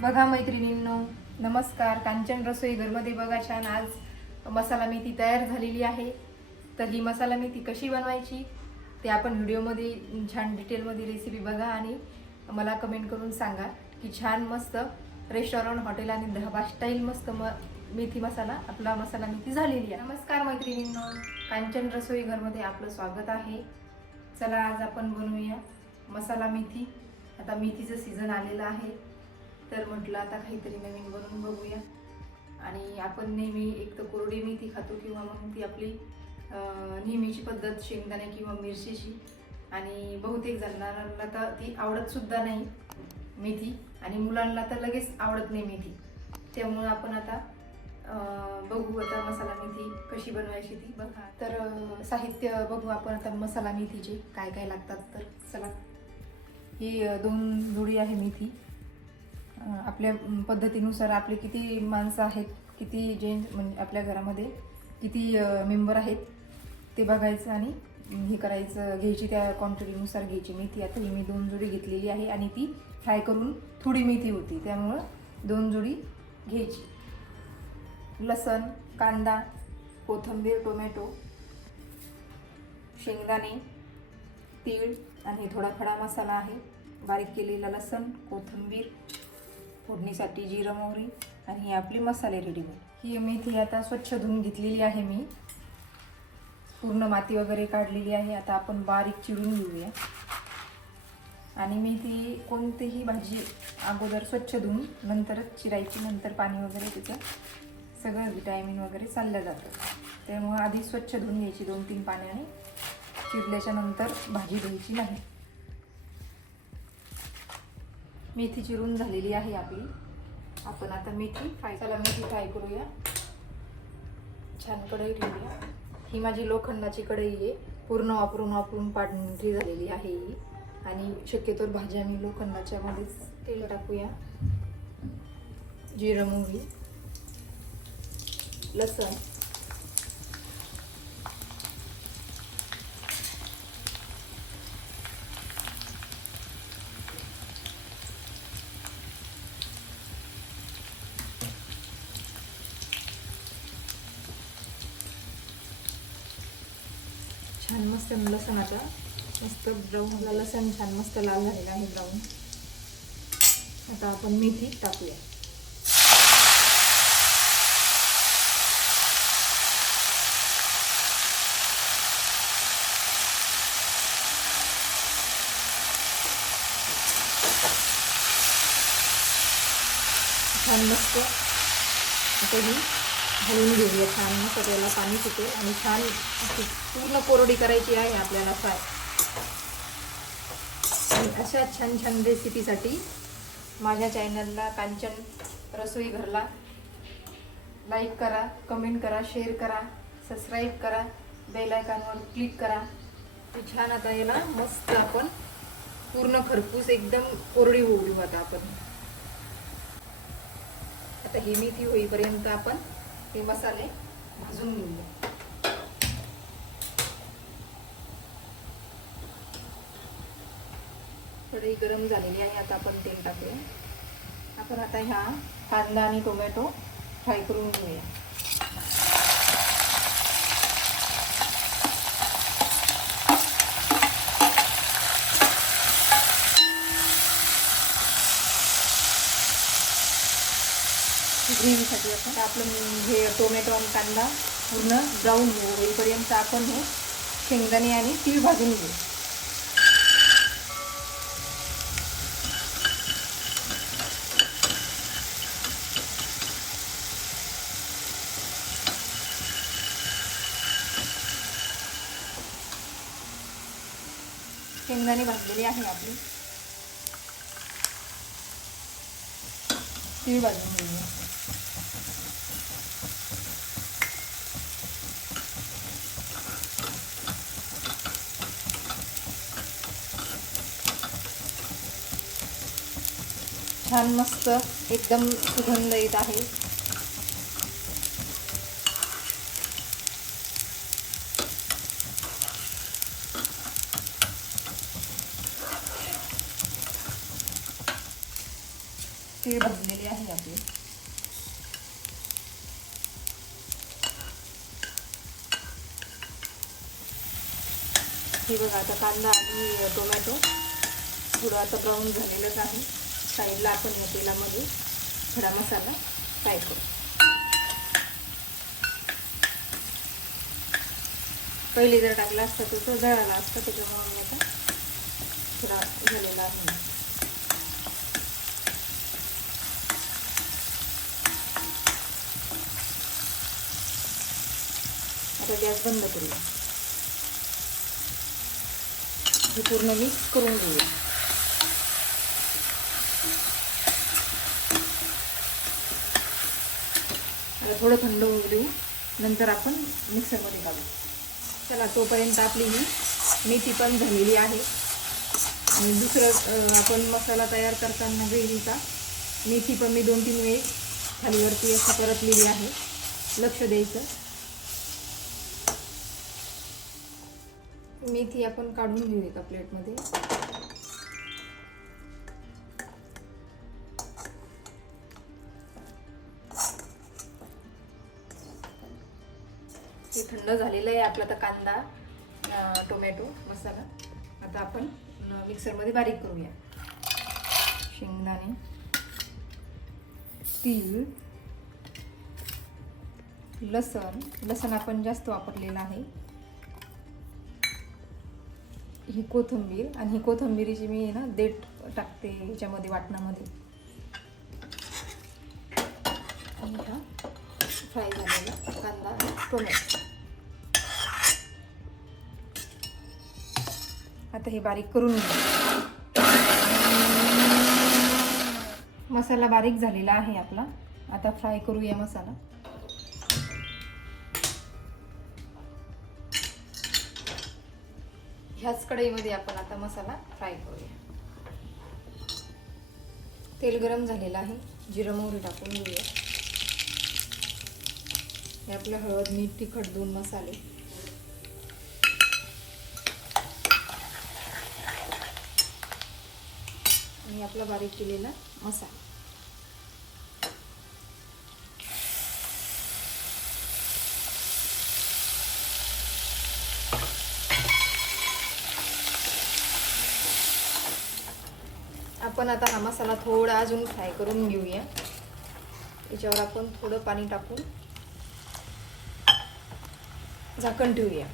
बघा मैत्रिणींनो, नमस्कार. कांचन रसोई घरमध्ये बघा छान आज मसाला मेथी तयार झालेली आहे. तर ही मसाला मेथी कशी बनवायची ते आपण व्हिडिओमध्ये छान डिटेलमध्ये रेसिपी बघा आणि मला कमेंट करून सांगा की छान मस्त रेस्टॉरंट हॉटेल आणि धाबा स्टाईल मस्त मेथी मसाला आपला मसाला मेथी झालेली आहे. नमस्कार मैत्रिणींनो, कांचन रसोई घरमध्ये आपलं स्वागत आहे. चला आज आपण बनवूया मसाला मेथी. आता मेथीचं सीझन आलेलं आहे तर म्हटलं आता काहीतरी नवीन बनवून बघूया. आणि आपण नेहमी एक तर कोरडी मेथी खातो किंवा मग ती आपली नेहमीची पद्धत शेंगदाणे किंवा मिरचीची. आणि बहुतेक जणांना तर ती आवडत सुद्धा नाही मेथी आणि मुलांना तर लगेच आवडत नाही मेथी. त्यामुळे आपण आता बघू आता मसाला मेथी कशी बनवायची ती बघा. तर साहित्य बघू आपण आता मसाला मेथीचे काय काय लागतात. तर चला, ही 2 जोडी आहे मेथी. आपल्या पद्धतीनुसार आपले किती माणसं आहेत, किती जेंट्स म्हणजे आपल्या घरामध्ये किती मेंबर आहेत ते बघायचं आणि हे करायचं, घ्यायची त्या क्वांटिटीनुसार घ्यायची मेथी. आता ही मी 2 जोडी घेतलेली आहे आणि ती फ्राय करून थोडी मेथी होती त्यामुळं 2 जोडी घ्यायची. लसण, कांदा, कोथिंबीर, टोमॅटो, शेंगदाणे, तीळ आणि थोडा खडा मसाला आहे. बारीक केलेला लसण, कोथिंबीर, फोडणीसाठी जिरं, मोहरी आणि ही आपली मसाले रेडीमेड. ही मेथी आता स्वच्छ धुवून घेतलेली आहे मी, पूर्ण माती वगैरे काढलेली आहे. आता आपण बारीक चिरून घेऊया. आणि मेथी कोणतीही भाजी अगोदर स्वच्छ धुवून नंतरच चिरायची, नंतर पाणी वगैरे त्याचं सगळं विटॅमिन वगैरे चाललं जातं. त्यामुळे आधी स्वच्छ धुवून घ्यायची 2-3 पाण्याने, चिरल्याच्या नंतर भाजी धुवायची नाही. मेथी चिरून झालेली आहे आपली. आपण आता मेथी फ्राय करूया. छान कढई ठेवूया. ही माझी लोखंडाची कढई आहे, पूर्ण वापरून पांढरी झालेली आहे ही. आणि शक्यतो भाज्या मी लोखंडाच्या मध्येच. तेल टाकूया, जिरं, मोहरी, लसण, छान मस्त लसण. आता मस्त ब्राऊन झाला लसण, छान मस्त लाल झालेला आहे ब्राऊन. आता आपण मेथी टाकूया. छान मस्त आता ही घालून घेऊया. छान मस्त त्याला पाणी सुटेल आणि छान पूर्ण कोरडी करायची आहे आपल्याला फ्राय. आणि अशा छान छान रेसिपीसाठी माझ्या चॅनलला कांचन रसोई घरला लाईक करा, कमेंट करा, शेअर करा, सबस्क्राईब करा, बेल आयकॉनवर क्लिक करा. ते छान आता याला मस्त आपण पूर्ण खरपूस एकदम कोरडी होऊ देऊ. आता ही मेथी होईपर्यंत आपण हे मसाले भाजून घेऊया. कढई गरम झालेली आहे. आता आपण तेल टाकूया. आपण आता ह्या कांदा आणि टोमॅटो फ्राय करून घेऊया. ग्रेव्हीसाठी आपण आपलं हे टोमॅटो आणि कांदा पूर्ण ब्राऊन होईपर्यंत आपण हे शेंगदाणे आणि तीळ भाजून घेऊ. शेंगदाणे भाजलेली आहे आपली. तीळ भाजून घेऊया. छान मस्त एकदम सुगंध येत आहे. तीळ भाजलेली आहे आपली. हे बघा आता कांदा आणि टोमॅटो थोडं आता ब्राऊन झालेलंच आहे. साईडला आपण या तेलामध्ये खडा मसाला फ्राय करू. पहिले जर टाकला असता तर तो जळाला असता, त्याच्यामुळे मी आता थोडा झालेला आहे. आता गॅस बंद करूया. हे पूर्ण मिक्स करून घेऊया. आता थोडं थंड होऊ देऊ, नंतर आपण मिक्सरमध्ये काढू. चला, तोपर्यंत आपली ही मेथी पण झालेली आहे. आणि दुसरं आपण मसाला तयार करताना ग्रेव्हीचा मेथी पण मी 2-3 वेळेस खालीवरती अशी परतलेली आहे. लक्ष द्यायचं. मेथी आपण काढून घेऊ एका प्लेटमध्ये. हे थंड झालेलं आहे आपला आता कांदा टोमॅटो मसाला. आता आपण मिक्सरमध्ये बारीक करूया. शेंगदाणे, तीळ, लसण आपण जास्त वापरलेलं आहे. ही कोथिंबीर, आणि ही कोथिंबीरीची मी ना देठ टाकते याच्यामध्ये वाटणामध्ये. आणि हा फ्राय झालेला कांदा आणि टोमॅटो. आता हे बारीक करून घेऊ. मसाला बारीक झालेला आहे आपला. आता फ्राय करूया मसाला. ह्याच कढईमध्ये आपण आता मसाला फ्राय करूया. तेल गरम झालेलं आहे. जिरं मोहरी टाकून घेऊया. हे आपलं हळद, मीठ, तिखट 2 मसाले. आणि आपला बारीक केलेला मसाला. आपण आता हा मसाला थोडा अजून फ्राय करून घेऊया. याच्यावर आपण थोडं पाणी टाकून झाकण ठेवूया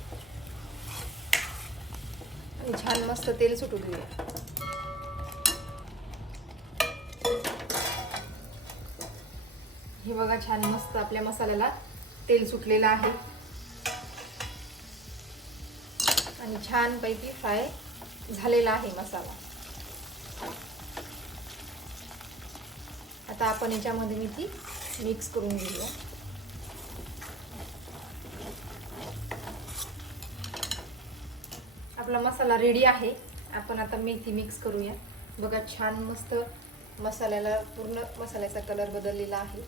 आणि छान मस्त तेल सुटू देऊया. हे बघा, छान मस्त आपल्या मसाल्याला तेल सुटलेलं आहे आणि छान पैकी फ्राय झालेला आहे मसाला. आता आपण याच्यामध्ये मेथी मिक्स करून घेऊया. आपला मसाला रेडी आहे. आपण आता मेथी मिक्स करूया. बघा, छान मस्त मसाल्याला पूर्ण मसाल्याचा कलर बदललेला आहे.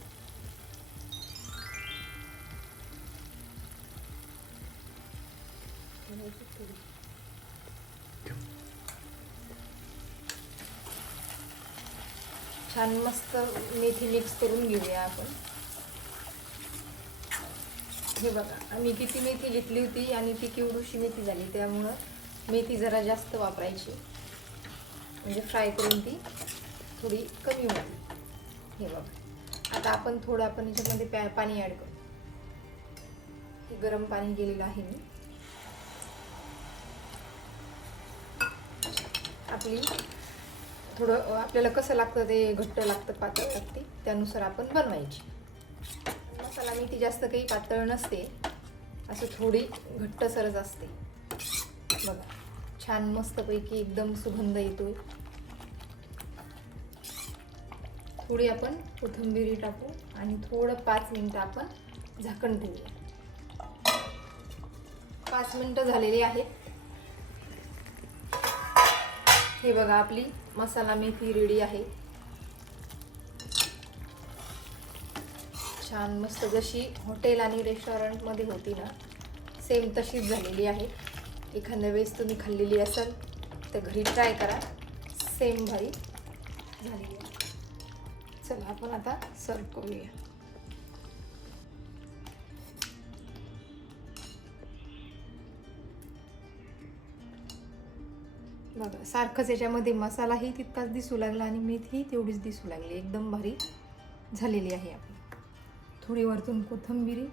छान मस्त मेथी मिक्स करून घेऊया आपण. हे बघा, आम्ही किती मेथी घेतली होती आणि ती केवढीशी मेथी झाली, त्यामुळं मेथी जरा जास्त वापरायची, म्हणजे फ्राय करून ती थोडी कमी होती. हे बघा, आता आपण थोडं याच्यामध्ये पाणी ॲड करू. हे गरम पाणी केलेलं आहे मी. आपली थोडं आपल्याला कसं लागतं, ते घट्ट लागतं पातळ लागते, त्यानुसार आपण बनवायची. मसाला मेथी जास्त काही पातळ नसते, असं थोडी घट्टसरच असते. बघा, छान मस्तपैकी एकदम सुगंध येतोय. थोडी आपण कोथिंबीर टाकू आणि थोडं 5 मिनिटं आपण झाकण ठेवूया. 5 मिनिटं झालेली आहेत. हे बघा, आपली मसाला मेथी रेडी आहे. छान मस्त जशी हॉटेल आणि रेस्टॉरंटमध्ये होती ना, सेम तशीच झालेली आहे. एखाद्या वेळेस तुम्ही खाल्लेली असेल तर घरी ट्राय करा, सेम भारी झालेली आहे. चला आपण आता सर्व करूया. बघा सारखंच याच्यामध्ये मसालाही तितकाच दिसू लागला आणि मेथी तेवढीच दिसू लागली. एकदम भारी झालेली आहे. आपली थोडी वरतून कोथिंबीर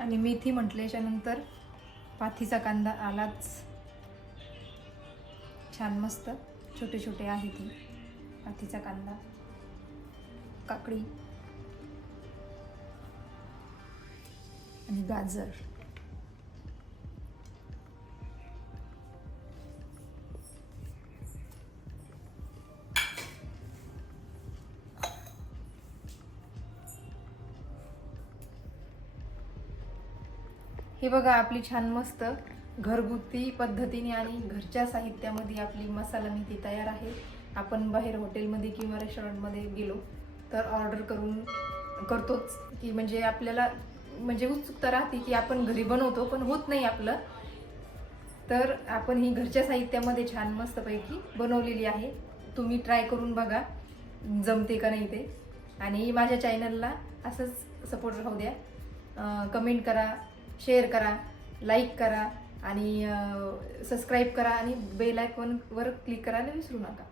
आणि मेथी म्हटल्याच्या नंतर पाथीचा कांदा आलाच. छान मस्त छोटे छोटे आहे ती पाथीचा कांदा, काकडी आणि गाजर. हे बघा आपली छान मस्त घरगुती पद्धतीने आणि घरच्या साहित्यामध्ये आपली मसाला मेथी तयार आहे. आपण बाहेर हॉटेलमध्ये किंवा रेस्टॉरंटमध्ये गेलो तर ऑर्डर करतोच की म्हणजे आपल्याला म्हणजे उत्सुकता राहते की आपण घरी बनवतो पण होत नाही आपलं. तर आपण ही घरच्या साहित्यामध्ये छान मस्तपैकी बनवलेली आहे. तुम्ही ट्राय करून बघा जमते का नाही ते. आणि माझ्या चॅनलला असंच सपोर्ट राहू द्या. कमेंट करा, शेअर करा, लाईक करा आणि सबस्क्राईब करा आणि बेल आयकॉनवर क्लिक करायला विसरू नका.